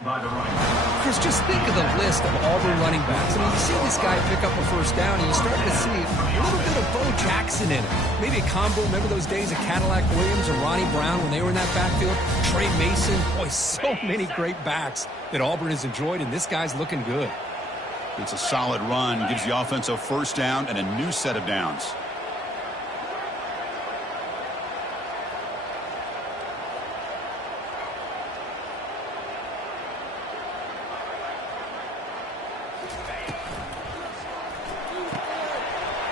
Chris, just think of the list of Auburn running backs. I mean, you see this guy pick up a first down, and you start to see a little bit of Bo Jackson in it. Maybe a combo. Remember those days of Cadillac Williams and Ronnie Brown when they were in that backfield? Trey Mason. Boy, so many great backs that Auburn has enjoyed, and this guy's looking good. It's a solid run. Gives the offense a first down and a new set of downs.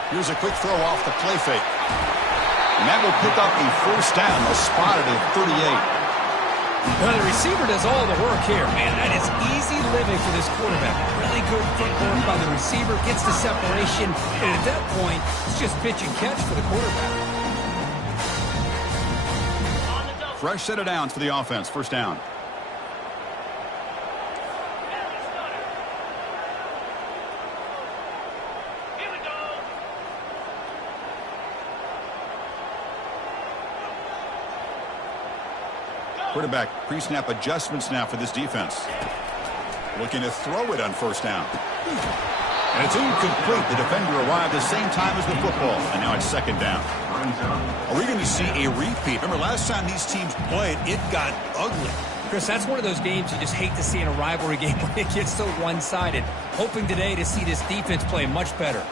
Here's a quick throw off the play fake. And that will pick up a first down. They'll spot it at 38. Well, the receiver does all the work here. Man, that is easy living for this quarterback. Really good footwork by the receiver. Gets the separation. And at that point, it's just pitch and catch for the quarterback. Fresh set of downs for the offense. First down. Quarterback pre-snap adjustments now for this defense. Looking to throw it on first down. And it's incomplete. The defender arrived the same time as the football. And now it's second down. Are we going to see a repeat? Remember last time these teams played, it got ugly. Chris, that's one of those games you just hate to see in a rivalry game when it gets so one-sided. Hoping today to see this defense play much better.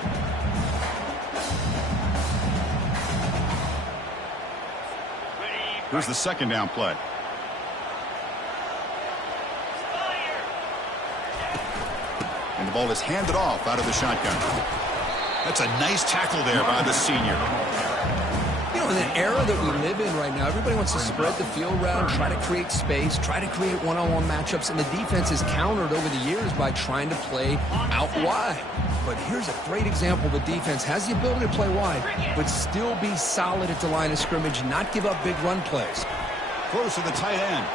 Here's the second down play. And the ball is handed off out of the shotgun. That's a nice tackle there by the senior. You know, in the era that we live in right now, everybody wants to spread the field around, try to create space, try to create one-on-one matchups, and the defense is countered over the years by trying to play out wide. But here's a great example. The defense has the ability to play wide, but still be solid at the line of scrimmage, not give up big run plays. Close to the tight end.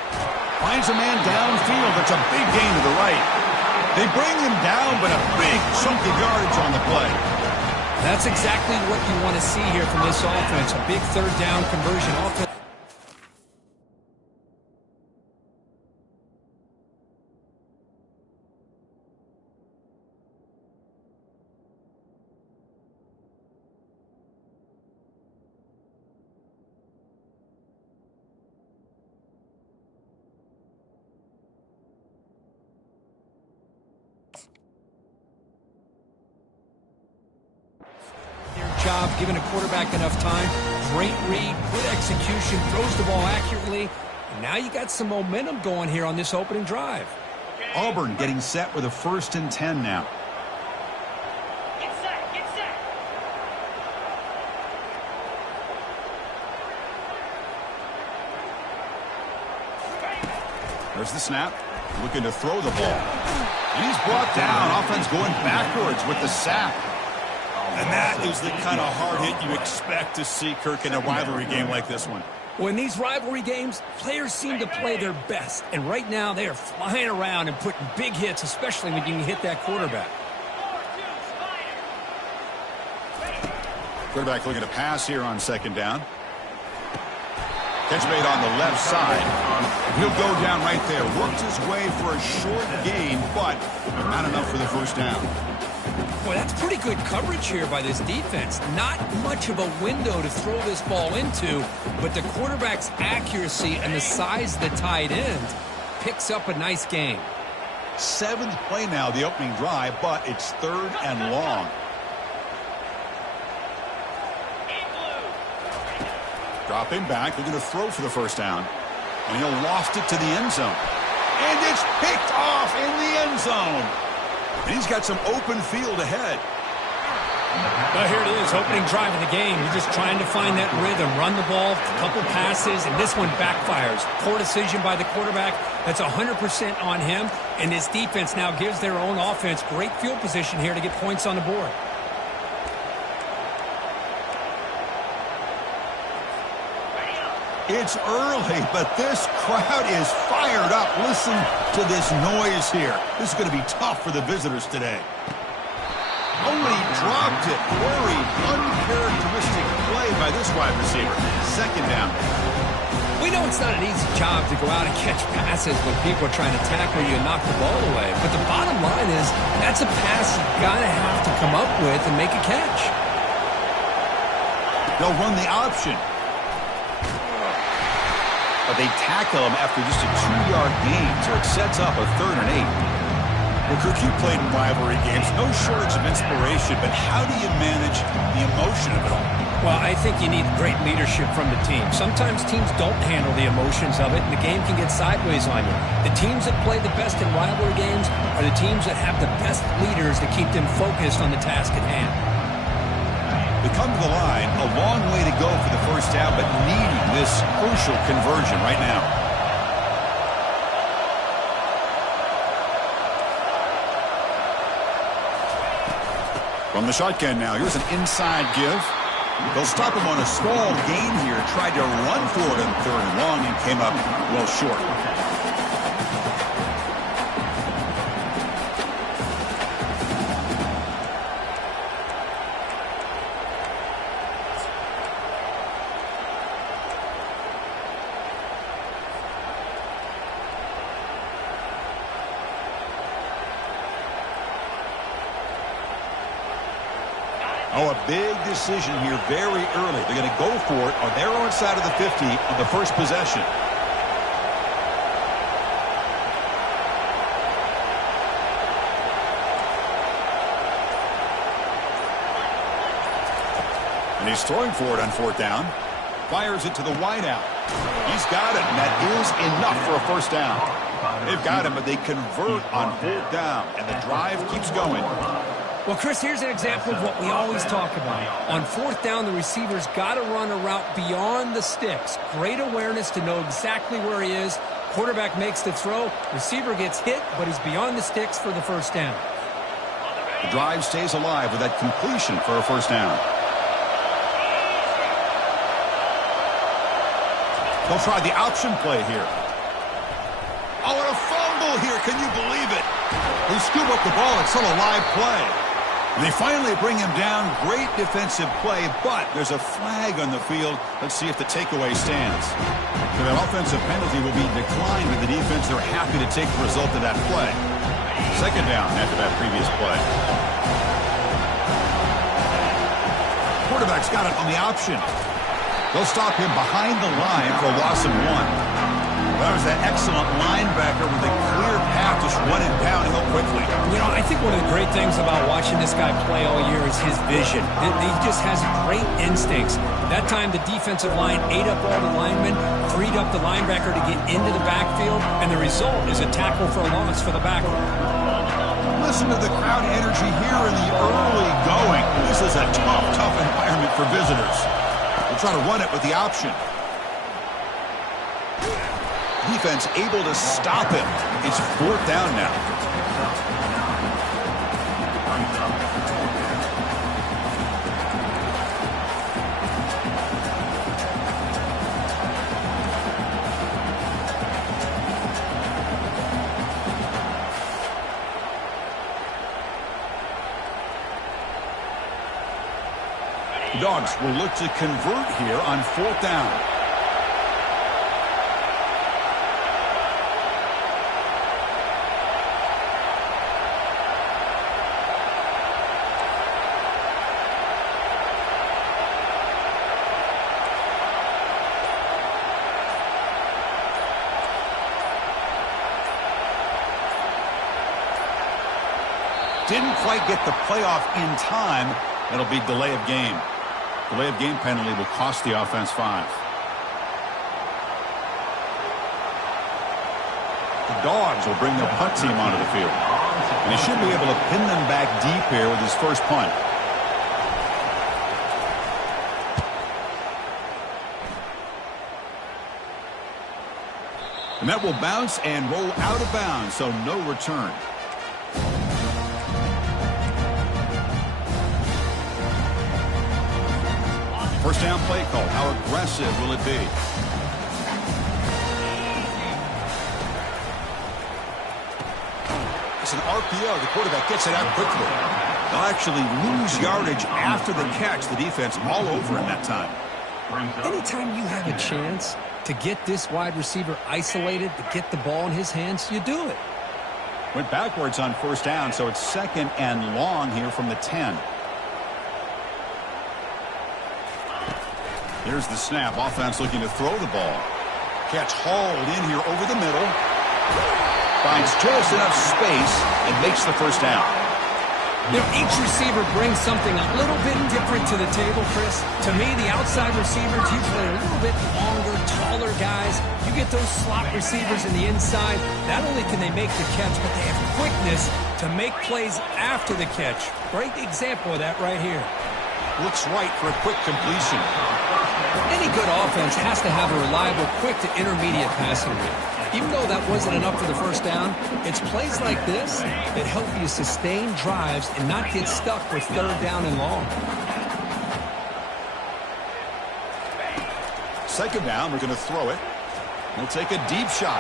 Finds a man downfield. That's a big gain to the right. They bring him down, but a big chunk of yardage on the play. That's exactly what you want to see here from this offense. A big third down conversion offense. Job giving a quarterback enough time. Great read, good execution, throws the ball accurately. And now you got some momentum going here on this opening drive. Auburn getting set with a 1st and 10 now. Get set, get set. There's the snap. Looking to throw the ball. And he's brought down. Offense going backwards with the sack. And that is the kind of hard hit you expect to see, Kirk, in a rivalry game like this one. Well, in these rivalry games, players seem to play their best. And right now, they are flying around and putting big hits, especially when you can hit that quarterback. Quarterback looking to pass here on second down. Catch made on the left side. He'll go down right there. Worked his way for a short gain, but not enough for the first down. Boy, that's pretty good coverage here by this defense. Not much of a window to throw this ball into, but the quarterback's accuracy and the size of the tight end picks up a nice gain. 7th play now, the opening drive, but it's 3rd and long. Dropping back, looking to throw for the first down. And he'll loft it to the end zone. And it's picked off in the end zone. And he's got some open field ahead. Well, here it is, opening drive of the game. You're just trying to find that rhythm, run the ball, a couple passes, and this one backfires. Poor decision by the quarterback. That's 100% on him. And this defense now gives their own offense great field position here to get points on the board. It's early, but this crowd is fired up. Listen to this noise here. This is going to be tough for the visitors today. Oh, and he dropped it. Very uncharacteristic play by this wide receiver. Second down. We know it's not an easy job to go out and catch passes when people are trying to tackle you and knock the ball away. But the bottom line is that's a pass you got to have to come up with and make a catch. They'll run the option. But they tackle him after just a 2-yard gain, so it sets up a 3rd and 8. Well, Cook, you played in rivalry games. No shortage of inspiration, but how do you manage the emotion of it all? Well, I think you need great leadership from the team. Sometimes teams don't handle the emotions of it, and the game can get sideways on you. The teams that play the best in rivalry games are the teams that have the best leaders to keep them focused on the task at hand. They come to the line, a long way to go for the first down, but needing this crucial conversion right now. From the shotgun now, here's an inside give. They'll stop him on a small gain here. Tried to run for it on 3rd and long and came up well short. Oh, a big decision here very early. They're going to go for it on their own side of the 50 on the first possession. And he's throwing for it on 4th down. Fires it to the wideout. He's got it, and that is enough for a first down. They've got him, but they convert on 4th down, and the drive keeps going. Well, Chris, here's an example of what we always talk about. On 4th down, the receiver's got to run a route beyond the sticks. Great awareness to know exactly where he is. Quarterback makes the throw. Receiver gets hit, but he's beyond the sticks for the first down. The drive stays alive with that completion for a first down. They'll try the option play here. Oh, and a fumble here. Can you believe it? They scoop up the ball. It's still a live play. And they finally bring him down. Great defensive play, but there's a flag on the field. Let's see if the takeaway stands. So that offensive penalty will be declined with the defense. They're happy to take the result of that play. Second down after that previous play. Quarterback's got it on the option. They'll stop him behind the line for a loss of 1. That was that excellent linebacker with a clear path, just running down and go quickly. You know, I think one of the great things about watching this guy play all year is his vision. He just has great instincts. That time, the defensive line ate up all the linemen, freed up the linebacker to get into the backfield, and the result is a tackle for a loss for the backer. Listen to the crowd energy here in the early going. This is a tough environment for visitors. They'll try to run it with the option. Defense able to stop him. It's 4th down now. The Dogs will look to convert here on 4th down. Didn't quite get the playoff in time. That'll be delay of game. Delay of game penalty will cost the offense 5. The Dogs will bring their punt team onto the field. And he should be able to pin them back deep here with his first punt. And that will bounce and roll out of bounds, so no return. First down play call. How aggressive will it be? It's an RPO. The quarterback gets it out quickly. They'll actually lose yardage after the catch. The defense all over him that time. Anytime you have a chance To get this wide receiver isolated, to get the ball in his hands, you do it. Went backwards on first down, so it's 2nd and long here from the 10. Here's the snap. Offense looking to throw the ball. Catch hauled in here over the middle. Finds just enough space and makes the first down. You know, each receiver brings something a little bit different to the table, Chris. To me, the outside receivers usually are a little bit longer, taller guys. You get those slot receivers in the inside, not only can they make the catch, but they have quickness to make plays after the catch. Great example of that right here. Looks right for a quick completion. Any good offense has to have a reliable, quick to intermediate passing game. Even though that wasn't enough for the first down, it's plays like this that help you sustain drives and not get stuck with 3rd down and long. 2nd down, we're going to throw it. We'll take a deep shot.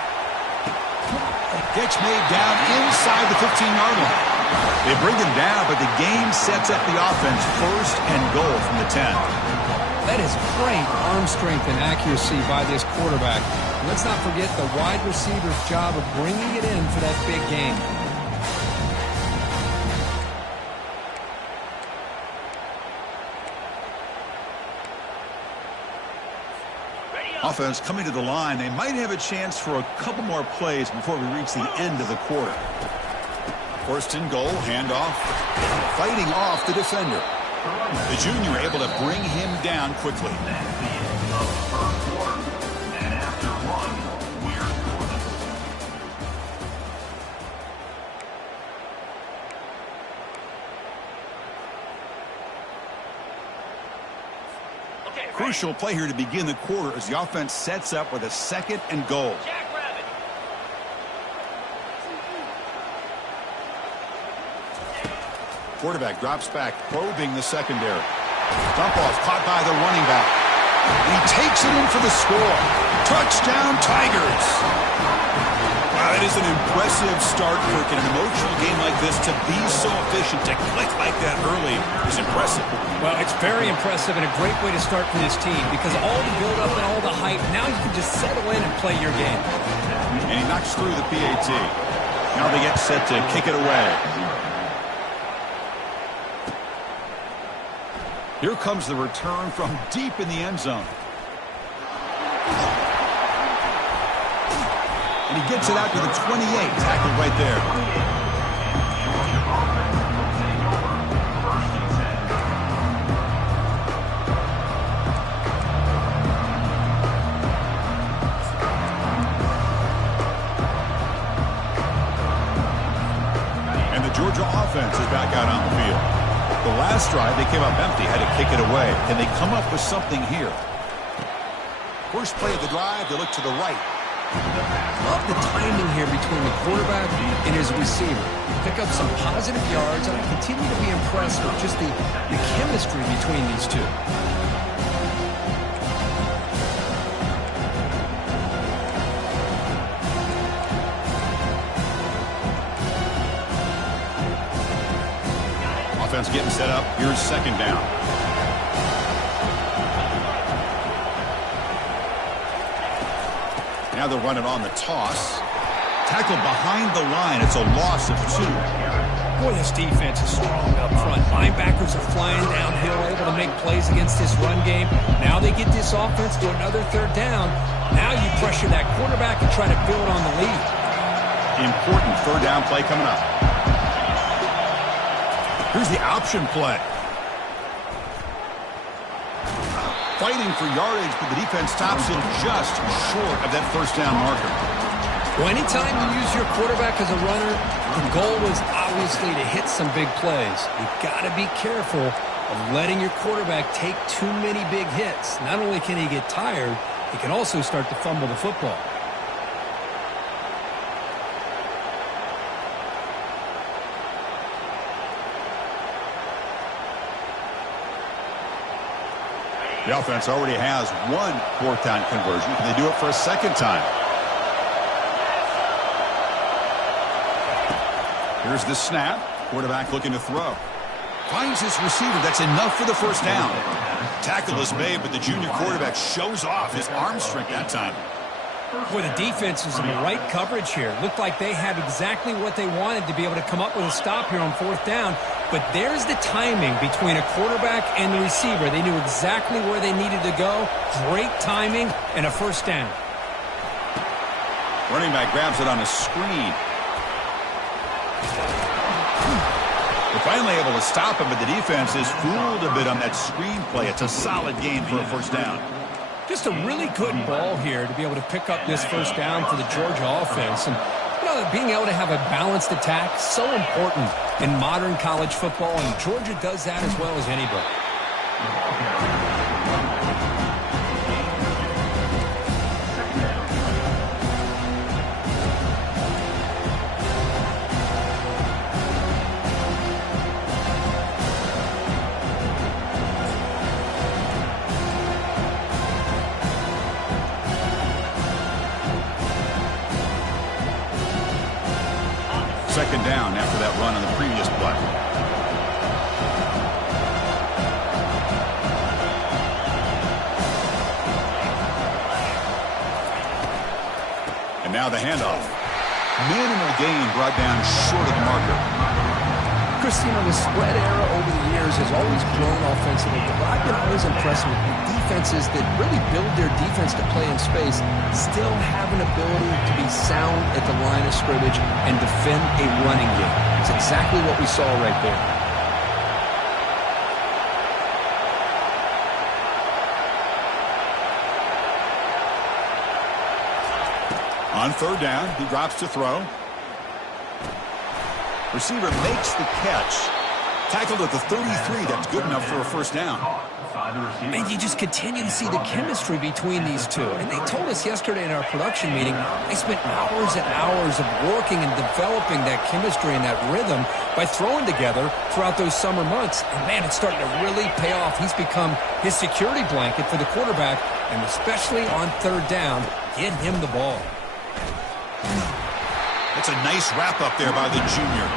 Catch made down inside the 15-yard line. They bring him down, but the game sets up the offense 1st and goal from the 10. That is great arm strength and accuracy by this quarterback. Let's not forget the wide receiver's job of bringing it in for that big game. Offense coming to the line. They might have a chance for a couple more plays before we reach the end of the quarter. 1st and goal, handoff. Fighting off the defender. The junior able to bring him down quickly. Crucial play here to begin the quarter as the offense sets up with a 2nd and goal. Quarterback drops back, probing the secondary. Dump off caught by the running back. He takes it in for the score. Touchdown, Tigers. Wow, that is an impressive start, Kirk. In an emotional game like this, to be so efficient, to click like that early is impressive. Well, it's very impressive and a great way to start for this team because all the build-up and all the hype, now you can just settle in and play your game. And he knocks through the PAT. Now they get set to kick it away. Here comes the return from deep in the end zone. And he gets it out to the 28, tackled right there. And the Georgia offense is back out on the field. The last drive, they came up empty, had to kick it away. Can they come up with something here? First play of the drive, they look to the right. Love the timing here between the quarterback and his receiver. Pick up some positive yards, and I continue to be impressed with just the chemistry between these two. Offense getting set up. Here's 2nd down. Now they'll run it on the toss. Tackled behind the line. It's a loss of 2. Boy, this defense is strong up front. Linebackers are flying downhill, able to make plays against this run game. Now they get this offense to another 3rd down. Now you pressure that quarterback and try to build on the lead. Important 3rd down play coming up. Here's the option play. Fighting for yardage, but the defense stops him just short of that 1st down marker. Well, anytime you use your quarterback as a runner, the goal is obviously to hit some big plays. You've got to be careful of letting your quarterback take too many big hits. Not only can he get tired, he can also start to fumble the football. The offense already has 1 4th down conversion. Can they do it for a 2nd time? Here's the snap. Quarterback looking to throw. Finds his receiver. That's enough for the 1st down. Tackle is made, but the junior quarterback shows off his arm strength that time. Boy, the defense is in the right coverage here. Looked like they had exactly what they wanted to be able to come up with a stop here on 4th down. But there's the timing between a quarterback and the receiver. They knew exactly where they needed to go. Great timing and a 1st down. Running back grabs it on a screen. They're finally able to stop him, but the defense is fooled a bit on that screen play. It's a solid gain for a 1st down. Just a really good ball here to be able to pick up this 1st down for the Georgia offense. And, you know, being able to have a balanced attack, so important in modern college football, and Georgia does that as well as anybody. Second down after that run on the previous play. And now the handoff. Minimal gain brought down short of the marker. Chris, you know, the spread era over the years has always grown offensively, but I've been always impressed with the defenses that really build their defense to play in space, still have an ability to be sound at the line of scrimmage and defend a running game. It's exactly what we saw right there. On 3rd down, he drops to throw. Receiver makes the catch. Tackled at the 33. That's good enough for a 1st down. And you just continue to see the chemistry between these two. And they told us yesterday in our production meeting, they spent hours and hours of working and developing that chemistry and that rhythm by throwing together throughout those summer months. And, man, it's starting to really pay off. He's become his security blanket for the quarterback, and especially on 3rd down, get him the ball. That's a nice wrap-up there by the junior.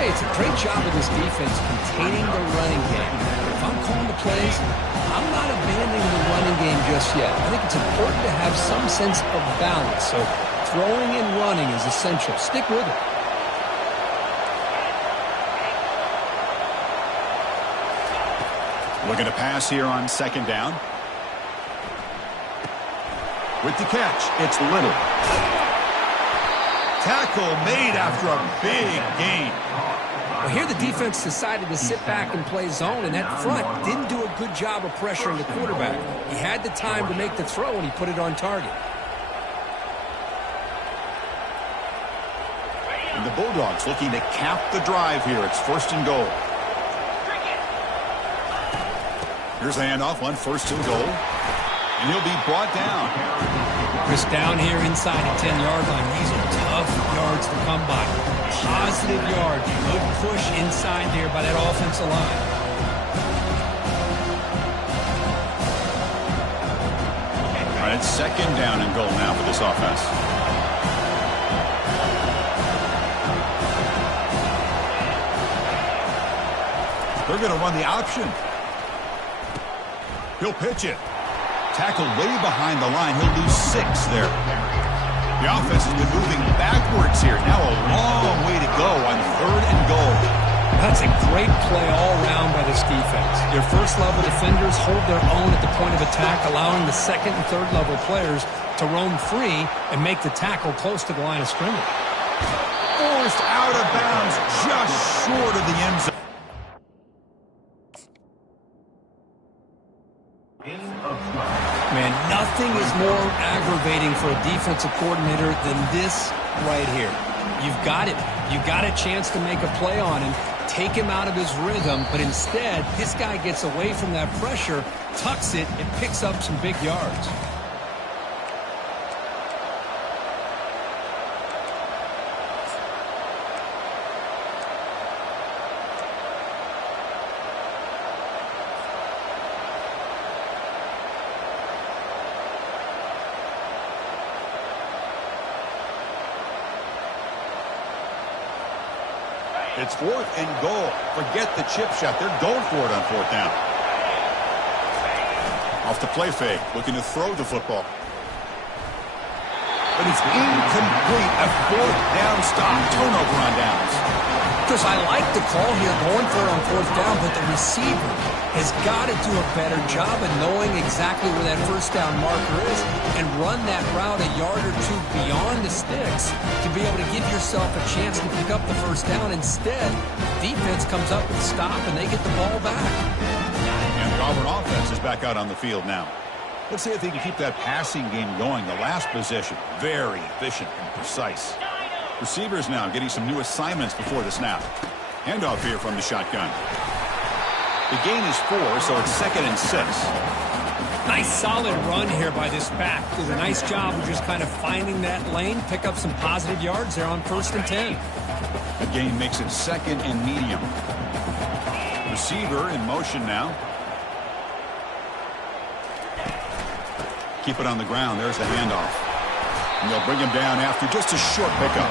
Hey, it's a great job of this defense containing the running game. If I'm calling the plays, I'm not abandoning the running game just yet. I think it's important to have some sense of balance. So throwing and running is essential. Stick with it. Looking to pass here on 2nd down. With the catch, it's Little. Tackle made after a big gain. Well, here the defense decided to sit back and play zone, and that front didn't do a good job of pressuring the quarterback. He had the time to make the throw, and he put it on target. And the Bulldogs looking to cap the drive here. It's 1st and goal. Here's the handoff on 1st and goal. And he'll be brought down. Chris, down here inside the 10-yard line, these are tough yards to come by. Positive yards. Good push inside there by that offensive line. All right, 2nd down and goal now for this offense. They're going to run the option. He'll pitch it. Tackled way behind the line. He'll lose 6 there. The offense has been moving backwards here. Now a long way to go on 3rd and goal. That's a great play all around by this defense. Your first-level defenders hold their own at the point of attack, allowing the 2nd and 3rd-level players to roam free and make the tackle close to the line of scrimmage. Forced out of bounds just short of the end zone. Man, nothing is more aggravating for a defensive coordinator than this right here. You've got it. You've got a chance to make a play on him, take him out of his rhythm, but instead, this guy gets away from that pressure, tucks it, and picks up some big yards. It's 4th and goal. Forget the chip shot. They're going for it on 4th down. Off the play fake, looking to throw the football. But it's incomplete. A fourth down stop. Turnover on downs. Because I like the call here, going for it on fourth down, but the receiver has got to do a better job of knowing exactly where that first down marker is and run that route a yard or two beyond the sticks to be able to give yourself a chance to pick up the first down. Instead, defense comes up with a stop and they get the ball back. And the Auburn offense is back out on the field now. Let's see if they can keep that passing game going. The last possession, very efficient and precise. Receivers now getting some new assignments before the snap. Handoff here from the shotgun. The gain is 4, so it's 2nd and 6. Nice solid run here by this back. Did a nice job of just kind of finding that lane, pick up some positive yards there on 1st and 10. The gain makes it 2nd and medium. Receiver in motion now. Keep it on the ground. There's the handoff. And they'll bring him down after just a short pickup.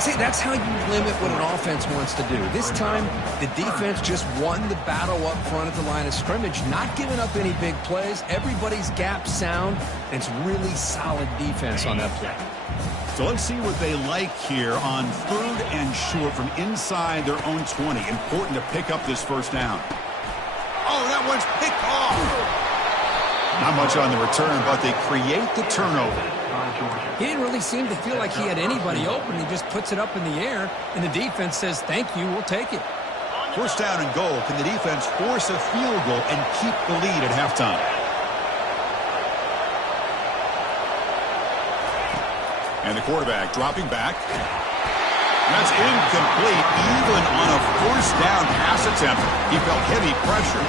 See, that's how you limit what an offense wants to do. This time, the defense just won the battle up front at the line of scrimmage, not giving up any big plays. Everybody's gap sound, and it's really solid defense on that play. So let's see what they like here on 3rd and short from inside their own 20. Important to pick up this first down. Oh, that one's picked off. Not much on the return, but they create the turnover. He didn't really seem to feel like he had anybody open. He just puts it up in the air, and the defense says, thank you, we'll take it. First down and goal. Can the defense force a field goal and keep the lead at halftime? And the quarterback dropping back. That's incomplete. Even on a first down pass attempt, he felt heavy pressure.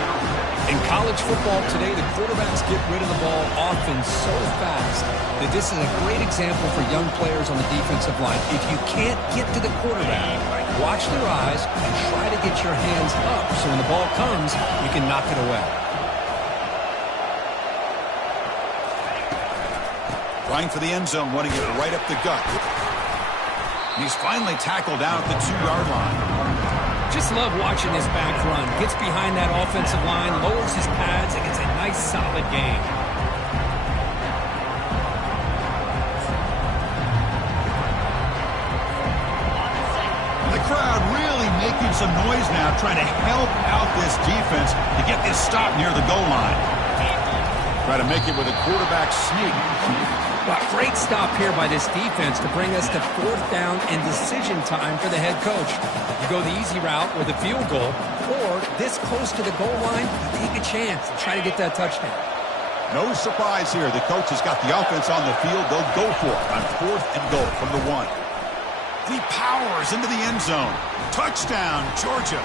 In college football today, the quarterbacks get rid of the ball often so fast that this is a great example for young players on the defensive line. If you can't get to the quarterback, watch their eyes and try to get your hands up so when the ball comes, you can knock it away. Trying for the end zone, running it right up the gut. And he's finally tackled down at the 2-yard line. Just love watching this back run. Gets behind that offensive line, lowers his pads, and gets a nice solid gain. The crowd really making some noise now, trying to help out this defense to get this stop near the goal line. Try to make it with a quarterback sneak. Well, great stop here by this defense to bring us to 4th down and decision time for the head coach. You go the easy route with a field goal, or this close to the goal line, you take a chance and try to get that touchdown. No surprise here. The coach has got the offense on the field. They'll go for it on 4th and goal from the 1. He powers into the end zone. Touchdown, Georgia.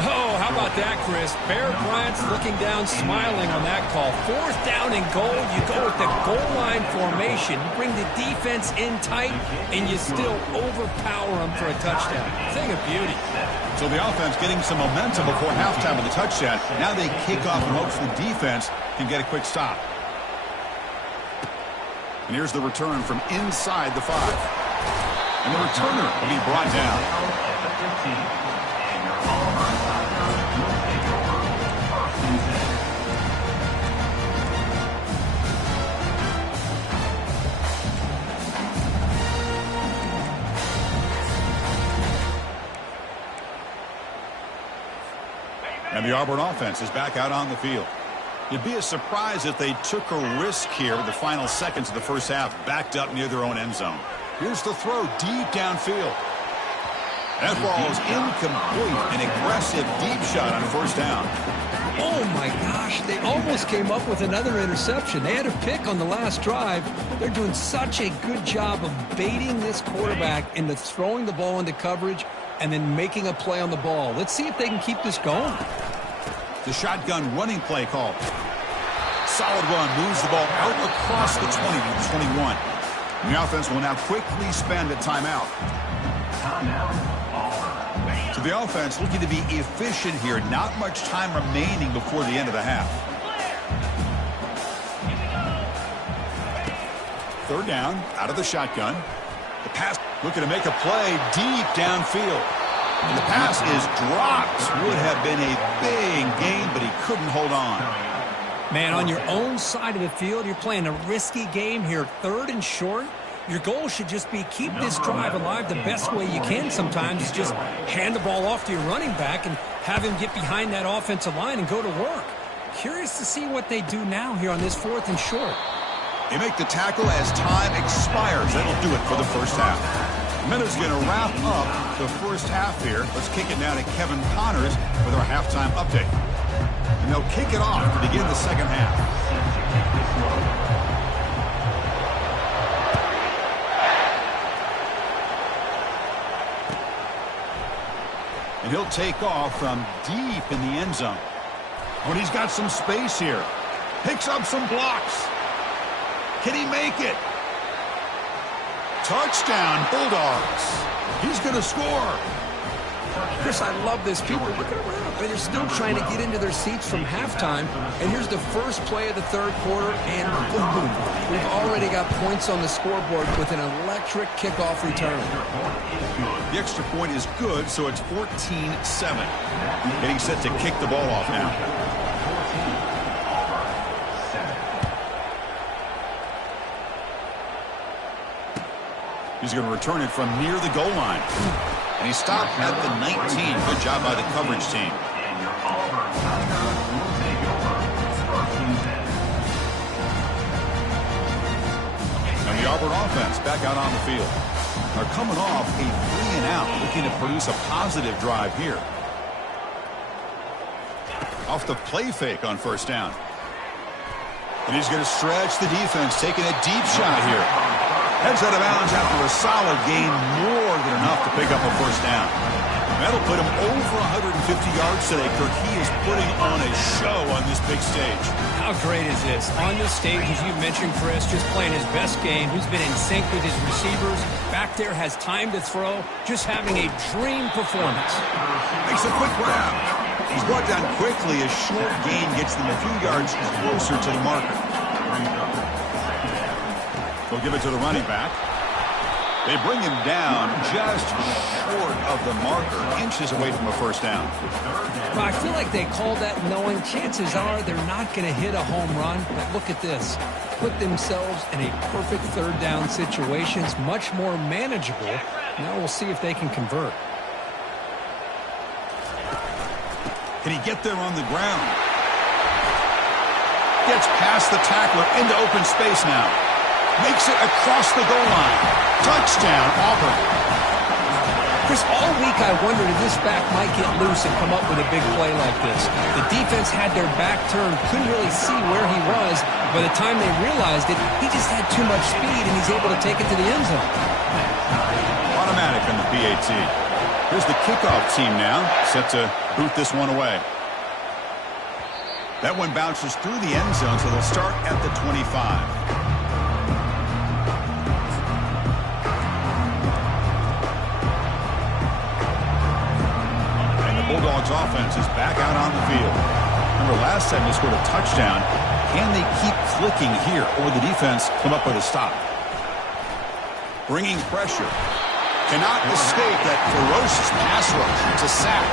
Oh, how about that, Chris? Bear Bryant's looking down, smiling on that call. 4th down and goal. You go with the goal line formation. You bring the defense in tight, and you still overpower them for a touchdown. Thing of beauty. So the offense getting some momentum before halftime of the touchdown. Now they kick off and hopes the defense can get a quick stop. And here's the return from inside the 5. And the returner will be brought down. And the Auburn offense is back out on the field. It'd be a surprise if they took a risk here with the final seconds of the first half, backed up near their own end zone. Here's the throw deep downfield. That ball is incomplete. An aggressive deep shot on 1st down. Oh, my gosh. They almost came up with another interception. They had a pick on the last drive. They're doing such a good job of baiting this quarterback into throwing the ball into coverage and then making a play on the ball. Let's see if they can keep this going. The shotgun running play call. Solid run. Moves the ball out across the 20 to the 21. And the offense will now quickly spend a timeout. So the offense looking to be efficient here. Not much time remaining before the end of the half. 3rd down, out of the shotgun. The pass looking to make a play deep downfield. And the pass is dropped. Would have been a big gain, but he couldn't hold on. Man, on your own side of the field, you're playing a risky game here, 3rd and short. Your goal should just be keep this drive alive the best way you can sometimes. Is just hand the ball off to your running back and have him get behind that offensive line and go to work. Curious to see what they do now here on this 4th and short. They make the tackle as time expires. That'll do it for the first half. Minutes going to wrap up the first half here. Let's kick it now to Kevin Connors with our halftime update. And they'll kick it off to begin the second half. And he'll take off from deep in the end zone. But he's got some space here. Picks up some blocks. Can he make it? Touchdown, Bulldogs. He's going to score. Chris, I love this. People looking around. I mean, they're still trying to get into their seats from halftime. And here's the first play of the 3rd quarter, and boom. We've already got points on the scoreboard with an electric kickoff return. The extra point is good, so it's 14-7. Getting set to kick the ball off now. He's going to return it from near the goal line. And he stopped at the 19. Good job by the coverage team. And the Auburn offense back out on the field. They're coming off a 3-and-out, looking to produce a positive drive here. Off the play fake on first down. And he's going to stretch the defense, taking a deep shot here. Heads out of bounds after a solid gain, more than enough to pick up a first down. That'll put him over 150 yards today. Kirk, he is putting on a show on this big stage. How great is this? On this stage, as you mentioned, Chris, just playing his best game. He's been in sync with his receivers. Back there, has time to throw. Just having a dream performance. Makes a quick grab. He's brought down quickly. A short gain gets them a few yards closer to the marker. They'll give it to the running back. They bring him down just short of the marker, inches away from a first down. Well, I feel like they called that knowing chances are they're not going to hit a home run. But look at this. Put themselves in a perfect 3rd down situation. It's much more manageable. Now we'll see if they can convert. Can he get there on the ground? Gets past the tackler into open space now. Makes it across the goal line. Touchdown, Auburn. Chris, all week I wondered if this back might get loose and come up with a big play like this. The defense had their back turned, couldn't really see where he was. By the time they realized it, he just had too much speed, and he's able to take it to the end zone. Automatic on the PAT. Here's the kickoff team now, set to boot this one away. That one bounces through the end zone, so they'll start at the 25. Bulldogs offense is back out on the field. Remember, last time they scored a touchdown. Can they keep clicking here, or will the defense come up with a stop? Bringing pressure. Cannot escape that ferocious pass rush. It's a sack.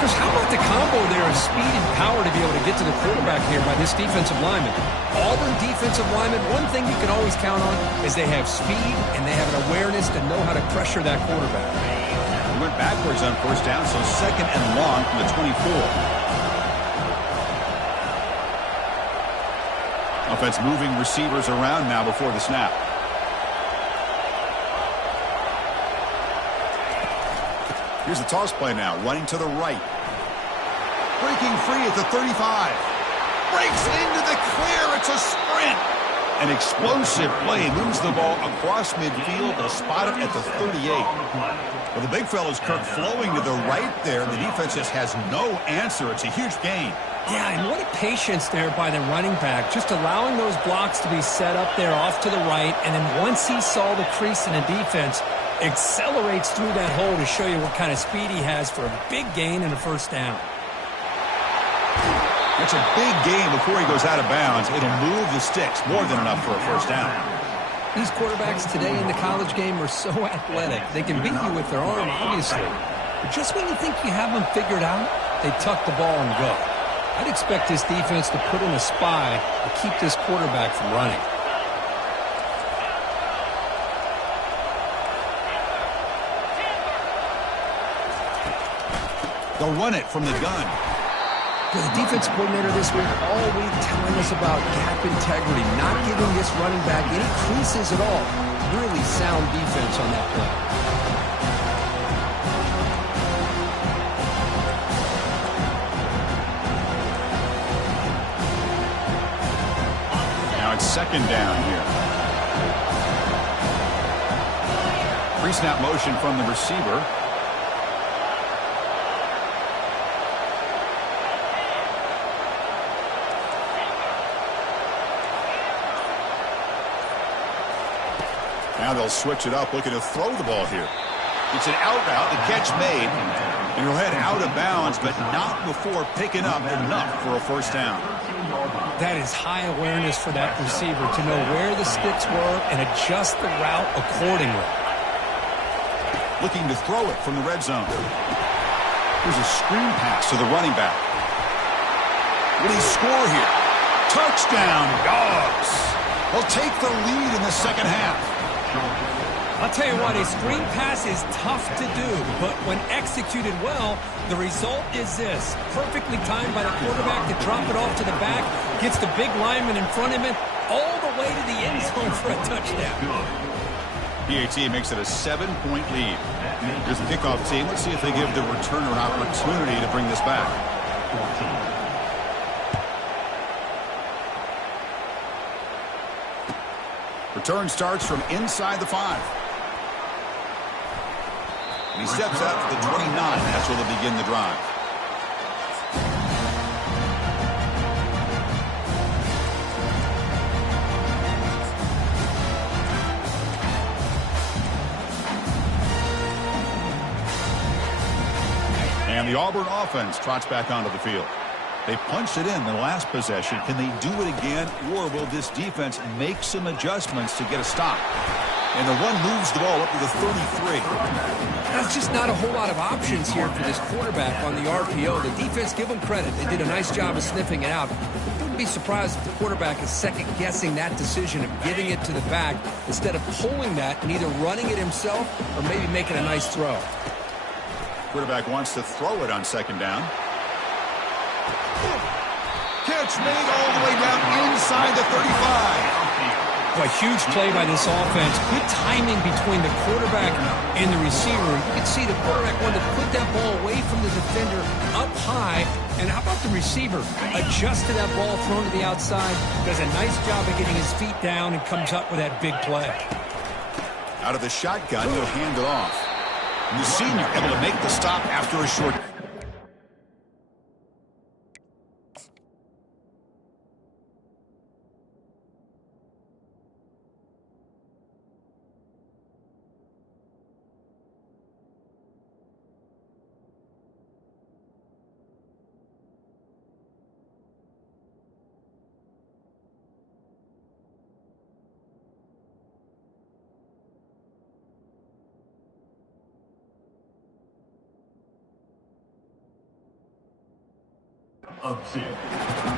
Chris, how about the combo there of speed and power to be able to get to the quarterback here by this defensive lineman? Auburn defensive lineman, one thing you can always count on is they have speed and they have an awareness to know how to pressure that quarterback. He went backwards on first down, so 2nd and long from the 24. Offense moving receivers around now before the snap. Here's the toss play now, running to the right. Breaking free at the 35. Breaks into the clear. It's a sprint. An explosive play, moves the ball across midfield to spot it at the 38. Well, the big fella's Kirk flowing to the right there. The defense just has no answer. It's a huge gain. Yeah, and what a patience there by the running back, just allowing those blocks to be set up there off to the right, and then once he saw the crease in the defense, accelerates through that hole to show you what kind of speed he has for a big gain and a first down. That's a big gain before he goes out of bounds. It'll move the sticks, more than enough for a first down. These quarterbacks today in the college game are so athletic. They can beat you with their arm, obviously. But just when you think you have them figured out, they tuck the ball and go. I'd expect this defense to put in a spy to keep this quarterback from running. They'll run it from the gun. The defense coordinator this week all week telling us about gap integrity, not giving this running back any creases at all. Really sound defense on that play. Now it's second down here. Pre-snap motion from the receiver. Now they'll switch it up, looking to throw the ball here. It's an out route, the catch made, and he'll head out of bounds, but not before picking up enough for a first down. That is high awareness for that receiver to know where the sticks were and adjust the route accordingly. Looking to throw it from the red zone. Here's a screen pass to the running back. Will he score here? Touchdown, Dogs! They'll take the lead in the second half. I'll tell you what, a screen pass is tough to do, but when executed well, the result is this. Perfectly timed by the quarterback to drop it off to the back, gets the big lineman in front of him, all the way to the end zone for a touchdown. PAT makes it a 7-point lead. Here's the kickoff team. Let's see if they give the returner an opportunity to bring this back. Return starts from inside the 5. And he steps out to the 29. That's where they'll begin the drive. And the Auburn offense trots back onto the field. They punched it in the last possession. Can they do it again, or will this defense make some adjustments to get a stop? And the run moves the ball up to the 33. There's just not a whole lot of options here for this quarterback on the RPO. The defense, give them credit. They did a nice job of sniffing it out. Wouldn't be surprised if the quarterback is second-guessing that decision of giving it to the back instead of pulling that and either running it himself or maybe making a nice throw. Quarterback wants to throw it on second down. Catch made all the way down inside the 35. A huge play by this offense. Good timing between the quarterback and the receiver. You can see the quarterback wanted to put that ball away from the defender up high. And how about the receiver? Adjusted that ball, thrown to the outside. Does a nice job of getting his feet down and comes up with that big play. Out of the shotgun, he'll hand it off. And the senior able to make the stop after a short.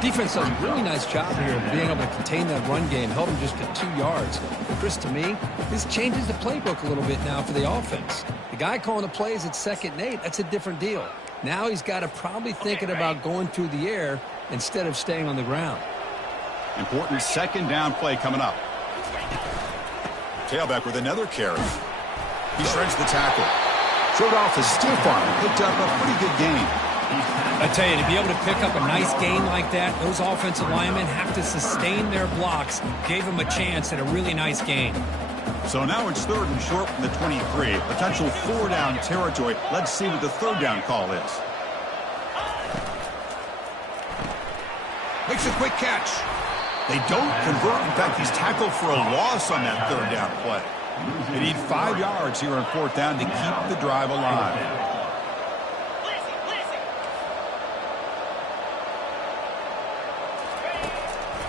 Defense does a really nice job here of being able to contain that run game, held him just to 2 yards. But Chris, to me, this changes the playbook a little bit now for the offense. The guy calling the plays at 2nd and 8, that's a different deal. Now he's got to probably thinking about going through the air instead of staying on the ground. Important second down play coming up. Tailback with another carry. He shreds the tackle. Showed off the stiff arm and picked up a pretty good gain. I tell you, to be able to pick up a nice gain like that, those offensive linemen have to sustain their blocks. Gave them a chance at a really nice gain. So now it's 3rd and short from the 23. Potential 4-down territory. Let's see what the 3rd down call is. Makes a quick catch. They don't convert. In fact, he's tackled for a loss on that 3rd down play. They need 5 yards here on 4th down to keep the drive alive.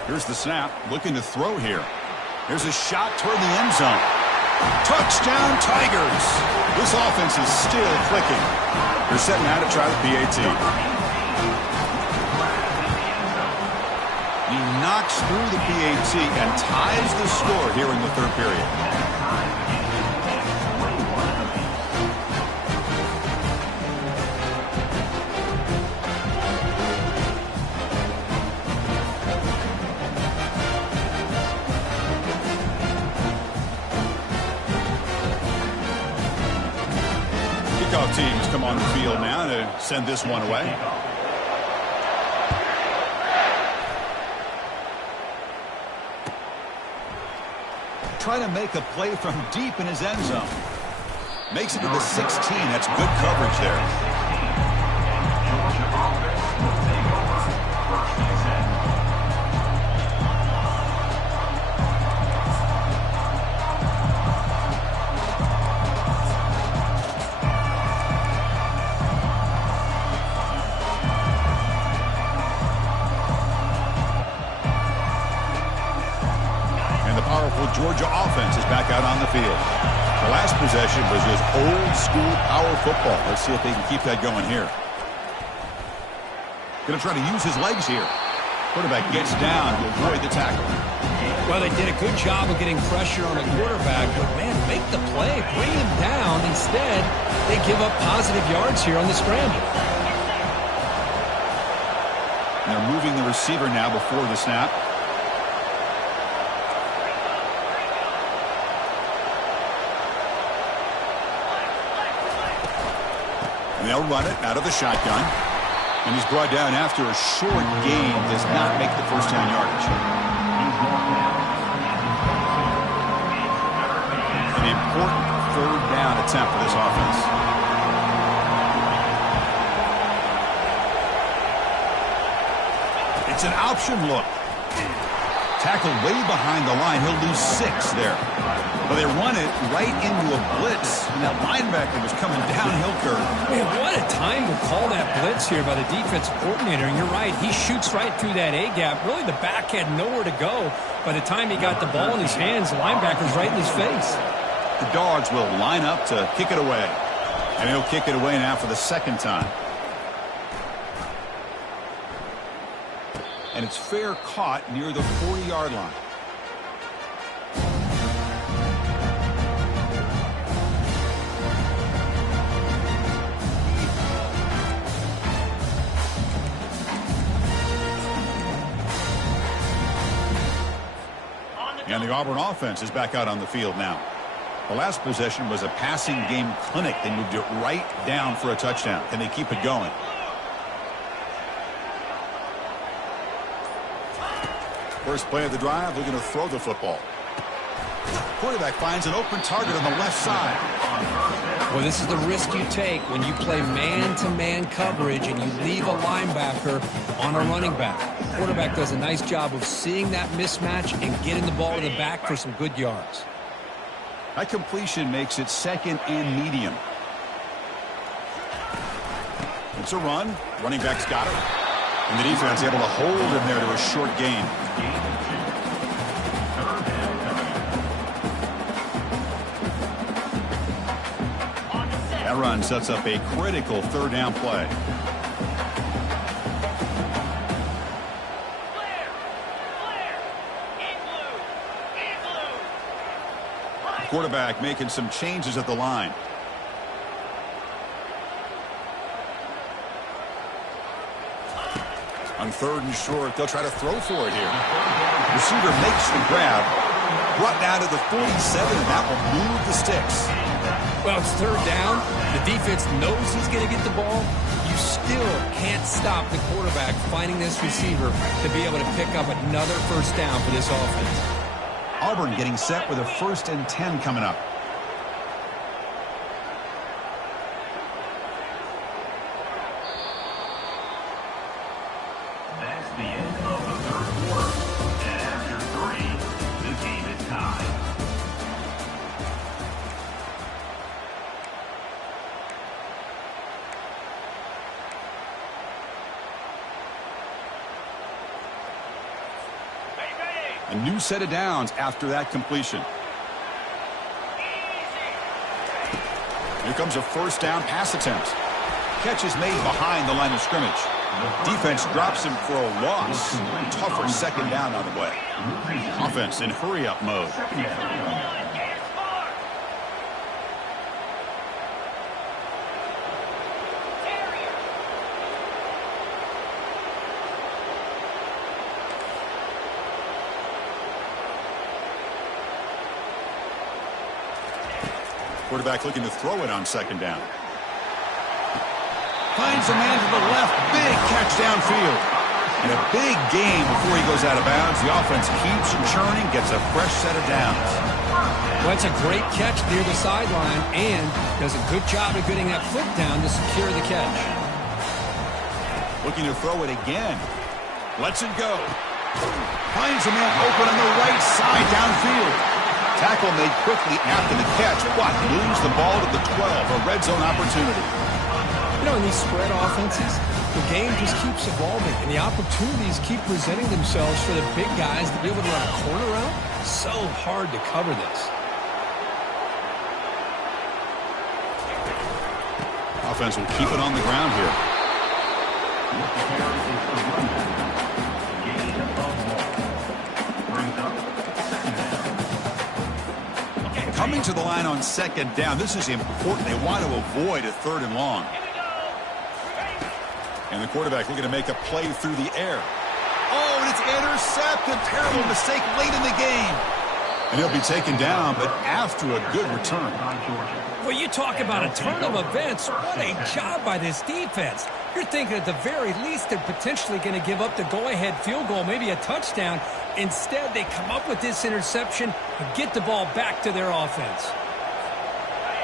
Here's the snap, looking to throw here. Here's a shot toward the end zone. Touchdown, Tigers! This offense is still clicking. They're setting out to try the PAT. knocks through the PAT and ties the score here in the third period. Kickoff teams come on the field now to send this one away. Trying to make a play from deep in his end zone. Makes it to the 16. That's good coverage there. Georgia offense is back out on the field. The last possession was just old school power football. Let's see if they can keep that going here. Going to try to use his legs here. Quarterback gets down to avoid the tackle. Well, they did a good job of getting pressure on the quarterback, but man, make the play, bring him down. Instead, they give up positive yards here on the scramble. And they're moving the receiver now before the snap. They'll run it out of the shotgun. And he's brought down after a short gain. Does not make the first down yardage. An important third down attempt for this offense. It's an option look. Tackled way behind the line. He'll lose 6 there. But they run it right into a blitz. And that linebacker was coming downhill curve. Man, what a time to call that blitz here by the defensive coordinator. And you're right, he shoots right through that A-gap. Really, the back had nowhere to go. By the time he got the ball in his hands, the linebacker's right in his face. The Dogs will line up to kick it away. And he'll kick it away now for the second time. And it's fair caught near the 40-yard line. And the Auburn offense is back out on the field now. The last possession was a passing game clinic. They moved it right down for a touchdown. Can they keep it going? First play of the drive, they're going to throw the football. Quarterback finds an open target on the left side. Well, this is the risk you take when you play man-to-man coverage and you leave a linebacker on a running back. Quarterback does a nice job of seeing that mismatch and getting the ball to the back for some good yards. That completion makes it second and medium. It's a run. Running back's got it. And the defense able to hold him there to a short gain. That run sets up a critical third down play. Quarterback making some changes at the line. On third and short, they'll try to throw for it here. Receiver makes the grab. Brought down to the 47, and that will move the sticks. Well, it's third down. The defense knows he's going to get the ball. You still can't stop the quarterback finding this receiver to be able to pick up another first down for this offense. Auburn getting set with a 1st and 10 coming up. That's the end of the third quarter. And after 3, the game is tied. A new set of downs after that completion. Here comes a first down pass attempt. Catch is made behind the line of scrimmage. Defense drops him for a loss. Tougher second down on the way. Offense in hurry-up mode. Quarterback looking to throw it on second down. Finds a man to the left. Big catch downfield. And a big gain before he goes out of bounds. The offense keeps churning, gets a fresh set of downs. Well, it's a great catch near the sideline and does a good job of getting that foot down to secure the catch. Looking to throw it again. Lets it go. Finds a man open on the right side downfield. Tackle made quickly after the catch, but moves the ball to the 12, a red zone opportunity. You know, in these spread offenses, the game just keeps evolving, and the opportunities keep presenting themselves for the big guys to be able to run a corner route. So hard to cover this. Offense will keep it on the ground here. Coming to the line on second down. This is important. They want to avoid a third and long. And the quarterback looking to make a play through the air. Oh, and it's intercepted. Terrible mistake late in the game. And he'll be taken down, but after a good return. Well, you talk about a turn of events. What a job by this defense. You're thinking at the very least they're potentially going to give up the go-ahead field goal, maybe a touchdown. Instead, they come up with this interception and get the ball back to their offense.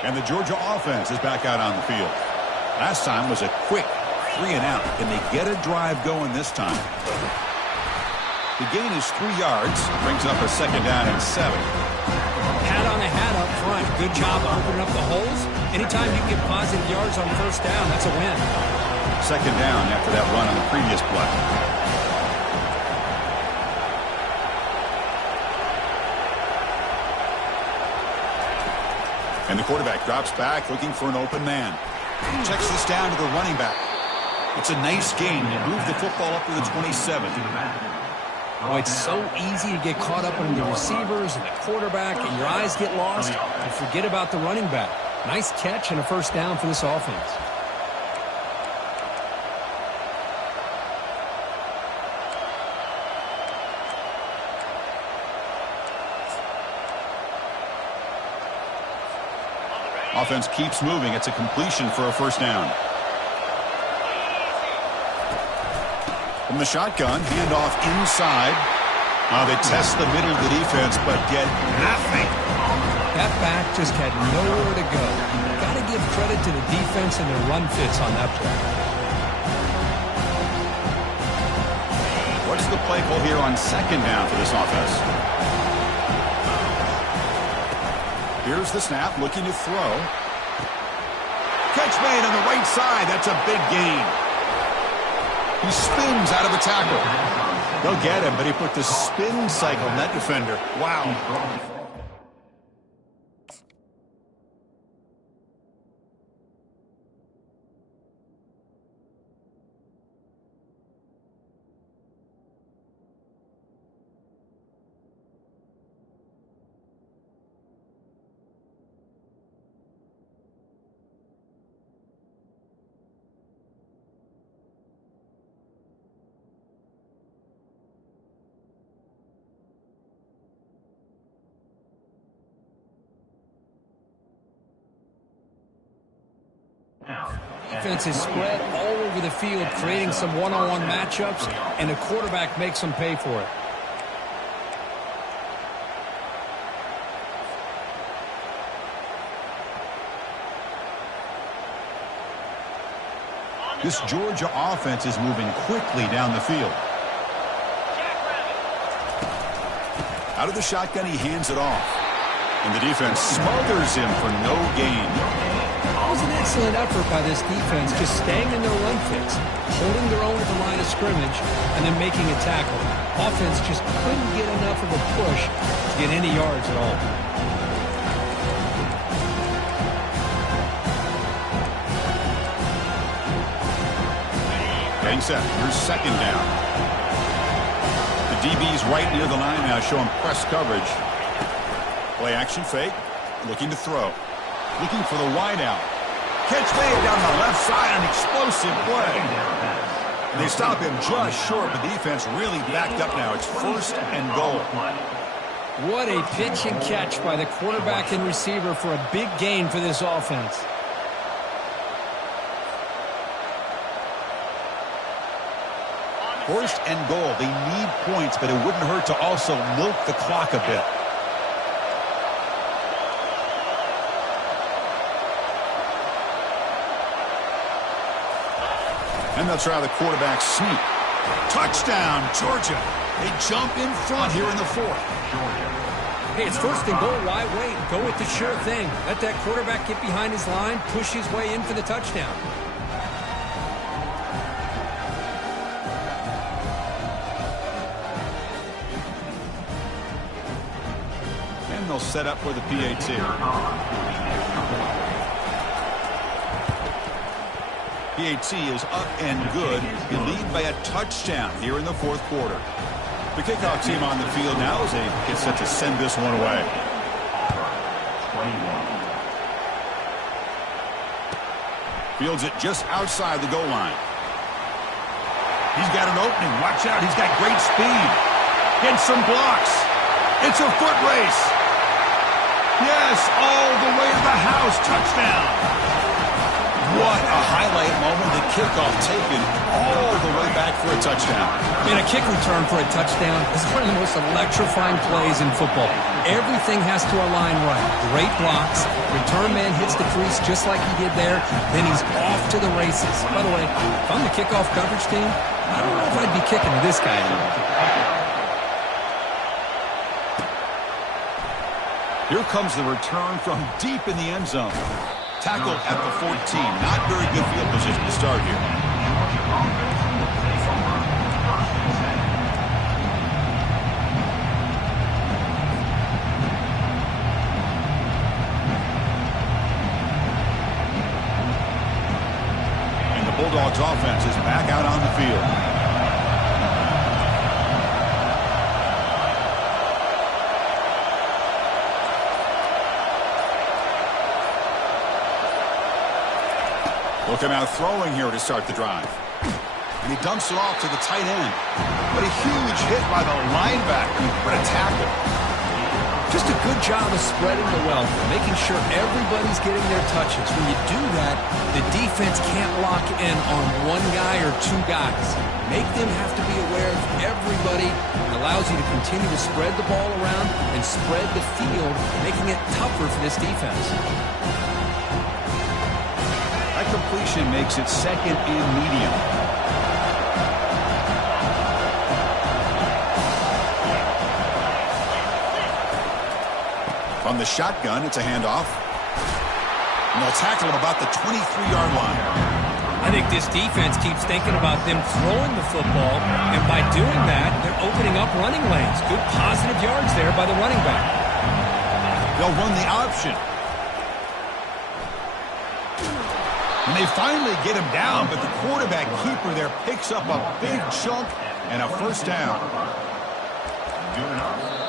And the Georgia offense is back out on the field. Last time was a quick 3 and out. Can they get a drive going this time? The gain is 3 yards. Brings up a second down and 7. Hat on a hat up front. Good job of opening up the holes. Anytime you get positive yards on first down, that's a win. Second down after that run on the previous play. And the quarterback drops back looking for an open man. Checks this down to the running back. It's a nice gain. Move the football up to the 27. Oh, it's so easy to get caught up in the receivers and the quarterback, and your eyes get lost. You forget about the running back. Nice catch and a first down for this offense. Offense keeps moving. It's a completion for a first down. From the shotgun, handoff inside. They test the middle of the defense, but get nothing. That back just had nowhere to go. Got to give credit to the defense and their run fits on that play. What's the play call here on second down for this offense? Here's the snap, looking to throw. Catch made on the right side. That's a big gain. He spins out of the tackle. They'll get him, but he put the spin cycle on that defender. Wow. Defense is spread all over the field, creating some one-on-one matchups, and the quarterback makes them pay for it. This Georgia offense is moving quickly down the field. Out of the shotgun, he hands it off. And the defense smothers him for no gain. It was an excellent effort by this defense, just staying in their run fits, holding their own at the line of scrimmage, and then making a tackle. Offense just couldn't get enough of a push to get any yards at all. Yeah, Getting set. Here's second down. The DB's right near the line now, showing press coverage. Play action fake. Looking to throw. Looking for the wide out. Catch made down the left side. An explosive play. And they stop him just short. The defense really backed up now. It's first and goal. What a pitch and catch by the quarterback and receiver for a big gain for this offense. First and goal. They need points, but it wouldn't hurt to also milk the clock a bit. And they'll try the quarterback sneak. Touchdown, Georgia. They jump in front here in the fourth. Hey, it's first and goal. Why wait? Go with the sure thing. Let that quarterback get behind his line, push his way in for the touchdown. And they'll set up for the PAT. PAT is up and good. They lead by a touchdown here in the fourth quarter. The kickoff team on the field now as they get set to send this one away. Fields it just outside the goal line. He's got an opening. Watch out. He's got great speed. Gets some blocks. It's a foot race. Yes, all the way to the house. Touchdown. What a highlight moment. The kickoff taken all the way back for a touchdown. And a kick return for a touchdown is one of the most electrifying plays in football. Everything has to align right. Great blocks. Return man hits the crease just like he did there. Then he's off to the races. By the way, if I'm the kickoff coverage team, I don't know if I'd be kicking to this guy anymore. Here comes the return from deep in the end zone. Tackled at the 14. Not very good field position to start here. And the Bulldogs offense is back out on the field. Looking out throwing here to start the drive. And he dumps it off to the tight end. But a huge hit by the linebacker. What a tackle. Just a good job of spreading the wealth, making sure everybody's getting their touches. When you do that, the defense can't lock in on one guy or two guys. Make them have to be aware of everybody. It allows you to continue to spread the ball around and spread the field, making it tougher for this defense. That completion makes it second and medium. From the shotgun, it's a handoff. And they'll tackle him about the 23-yard line. I think this defense keeps thinking about them throwing the football, and by doing that, they're opening up running lanes. Good positive yards there by the running back. They'll run the option. And they finally get him down, but the quarterback keeper there picks up a big chunk and a first down.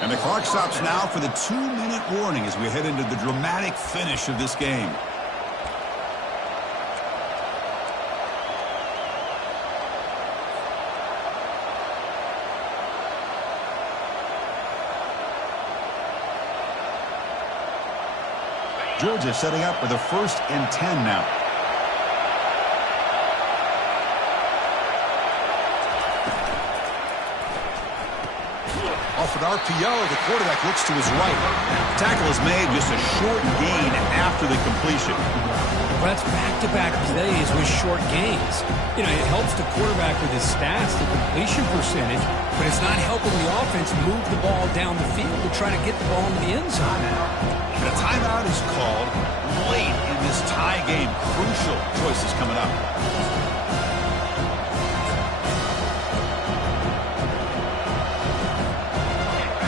And the clock stops now for the 2-minute warning as we head into the dramatic finish of this game. Georgia setting up for the 1st and 10 now. Off an RPO, the quarterback looks to his right. Tackle is made, just a short gain after the completion. Well, that's back-to-back plays with short gains. You know, it helps the quarterback with his stats, the completion percentage, but it's not helping the offense move the ball down the field to try to get the ball into the end zone. And a timeout is called late in this tie game. Crucial choices coming up.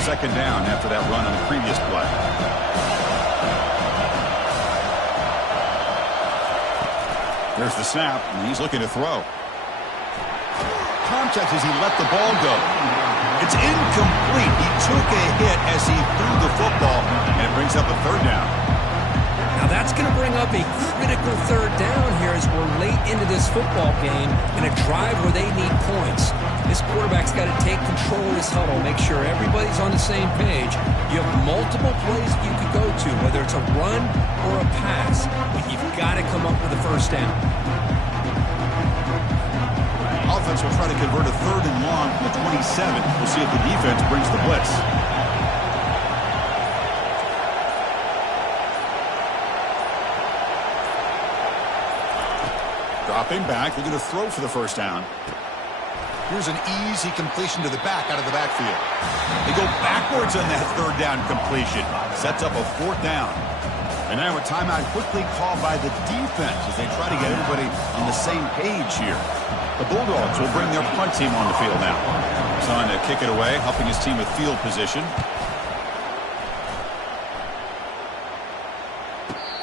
Second down after that run on the previous play. There's the snap, and he's looking to throw. context as he let the ball go. It's incomplete. He took a hit as he threw the football, and it brings up a third down. Now that's going to bring up a critical third down here as we're late into this football game in a drive where they need points. This quarterback's got to take control of this huddle, make sure everybody's on the same page. You have multiple plays that you could go to, whether it's a run or a pass, but you've got to come up with a first down. Offense will try to convert a third and long from the 27. We'll see if the defense brings the blitz. Dropping back, looking to throw for the first down. Here's an easy completion to the back out of the backfield. They go backwards on that third down completion. Sets up a fourth down. And now a timeout quickly called by the defense as they try to get everybody on the same page here. The Bulldogs will bring their punt team on the field now. Son to kick it away, helping his team with field position.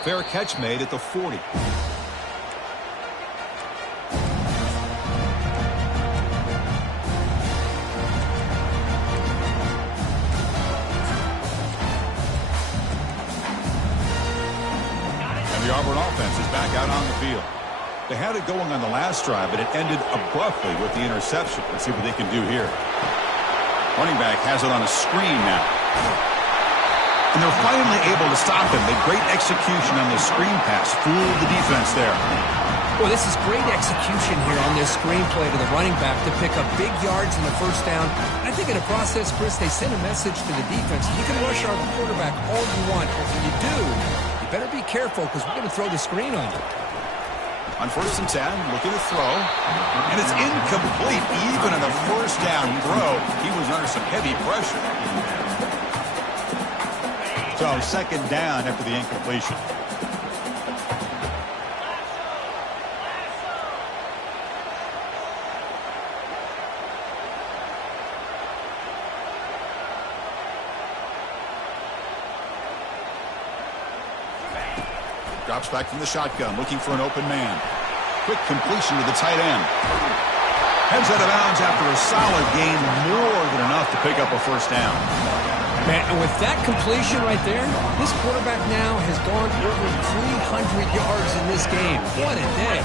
Fair catch made at the 40. The Auburn offense is back out on the field. They had it going on the last drive, but it ended abruptly with the interception. Let's see what they can do here. Running back has it on a screen now. And they're finally able to stop him. The great execution on the screen pass fooled the defense there. Well, this is great execution here on this screenplay to the running back to pick up big yards in the first down. And I think in the process, Chris, they sent a message to the defense. You can rush our quarterback all you want, but when you do, you better be careful because we're going to throw the screen on you. On first and 10, looking to throw. And it's incomplete. Even on a first down throw, he was under some heavy pressure. So second down after the incompletion. Drops back from the shotgun, looking for an open man. Quick completion to the tight end. Heads out of bounds after a solid gain, more than enough to pick up a first down. Man, and with that completion right there, this quarterback now has gone over 300 yards in this game. What a day.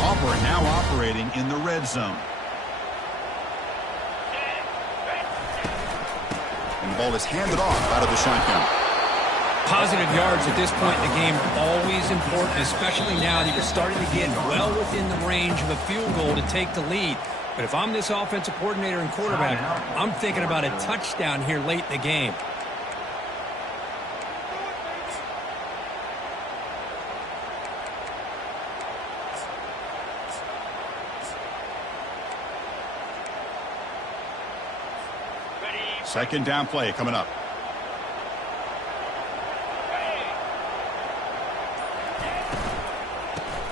Auburn now operating in the red zone. And the ball is handed off out of the shotgun. Positive yards at this point in the game are always important, especially now that you're starting to get well within the range of a field goal to take the lead. But if I'm this offensive coordinator and quarterback, I'm thinking about a touchdown here late in the game. Second down play coming up.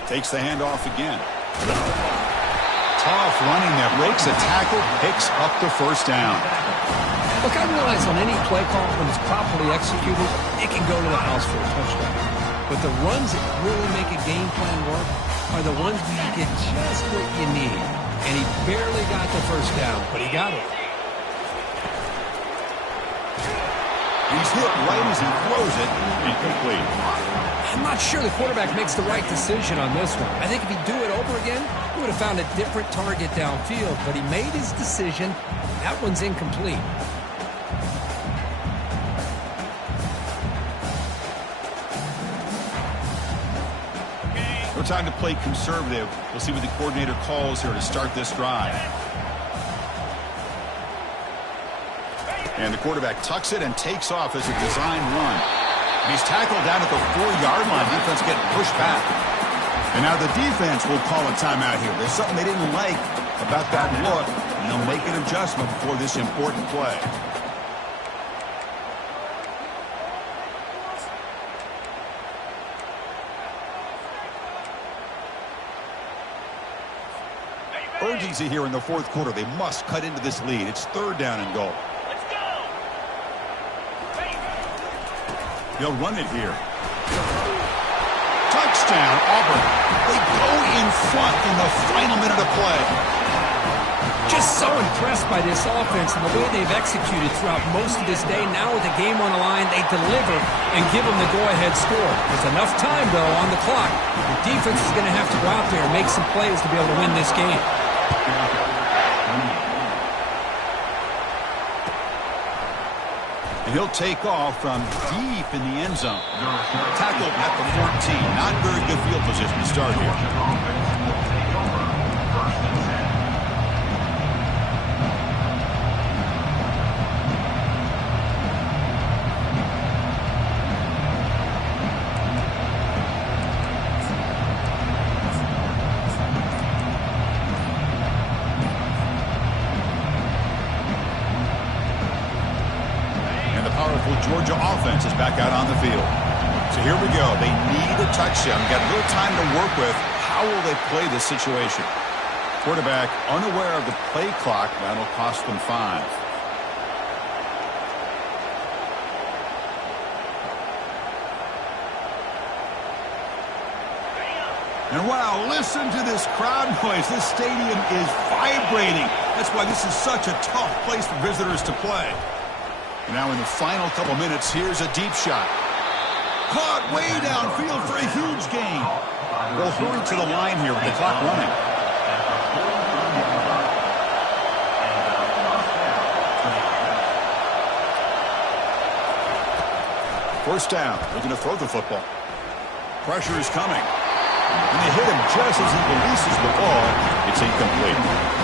Takes the handoff again. Tough running there. Breaks a tackle, picks up the first down. Look, I realize on any play call, when it's properly executed, it can go to the house for a touchdown. But the runs that really make a game plan work are the ones where you get just what you need. And he barely got the first down, but he got it. He's hit right as he throws it. Incomplete. I'm not sure the quarterback makes the right decision on this one. I think if he'd do it over again, he would have found a different target downfield. But he made his decision. That one's incomplete. No time to play conservative. We'll see what the coordinator calls here to start this drive. And the quarterback tucks it and takes off as a design run. And he's tackled down at the 4-yard line. Defense getting pushed back. And now the defense will call a timeout here. There's something they didn't like about that look, and they'll make an adjustment before this important play. Urgency here in the fourth quarter. They must cut into this lead. It's third down and goal. They'll run it here. Tucks touchdown, Auburn. They go in front in the final minute of play. Just so impressed by this offense and the way they've executed throughout most of this day. Now with the game on the line, they deliver and give them the go-ahead score. There's enough time, though, on the clock. The defense is going to have to go out there and make some plays to be able to win this game. And he'll take off from deep in the end zone. Tackled at the 14. Not very good field position to start here. Georgia offense is back out on the field. So here we go. They need a touchdown. Got a little time to work with. How will they play this situation? Quarterback unaware of the play clock. That'll cost them 5. And wow, listen to this crowd noise. This stadium is vibrating. That's why this is such a tough place for visitors to play. Now in the final couple minutes, here's a deep shot. Caught way downfield for a huge gain. They'll hurry to the line here with the clock running. First down. They're going to throw the football. Pressure is coming. And they hit him just as he releases the ball. It's incomplete.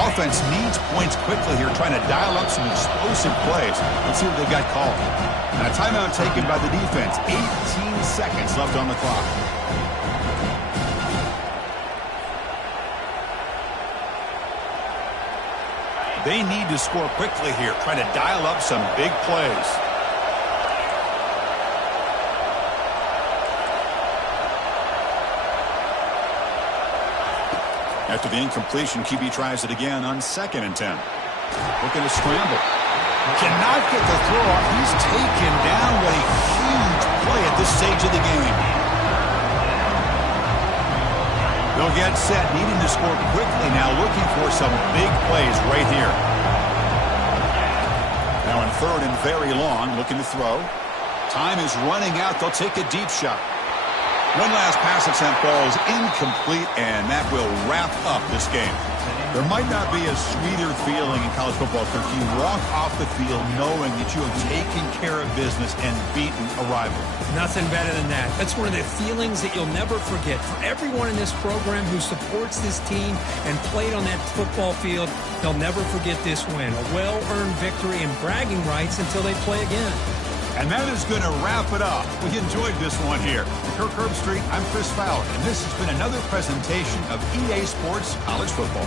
Offense needs points quickly here, trying to dial up some explosive plays. Let's see what they've got called. And a timeout taken by the defense. 18 seconds left on the clock. They need to score quickly here, trying to dial up some big plays. After the incompletion, QB tries it again on 2nd and 10. Looking to scramble. Cannot get the throw off. He's taken down. What a huge play at this stage of the game. They'll get set, needing to score quickly now, looking for some big plays right here. Now in 3rd and very long, looking to throw. Time is running out. They'll take a deep shot. One last pass attempt falls incomplete, and that will wrap up this game. There might not be a sweeter feeling in college football if you walk off the field knowing that you have taken care of business and beaten a rival. Nothing better than that. That's one of the feelings that you'll never forget. For everyone in this program who supports this team and played on that football field, they'll never forget this win. A well-earned victory and bragging rights until they play again. And that is going to wrap it up. We enjoyed this one here. For Kirk Herbstreit, I'm Chris Fowler, and this has been another presentation of EA Sports College Football.